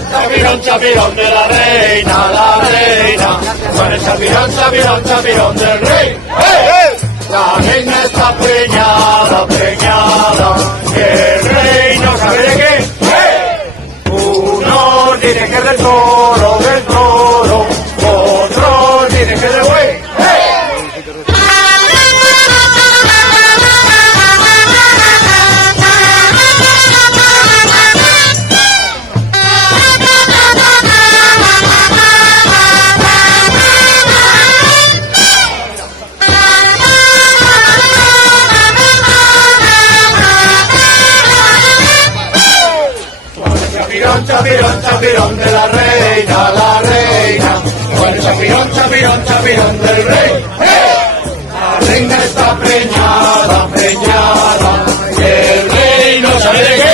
chapirón, chapirón de la reina, con el chapirón, chapirón, chapirón del rey. La reina está preñada, preñada, y el rey no sabe de qué. Uno dice que es del toro, otro dice que es del buey. Chapirón, chapirón de la reina, con el chapirón, chapirón, chapirón del rey. La reina está preñada, preñada, y el rey no sabe de qué.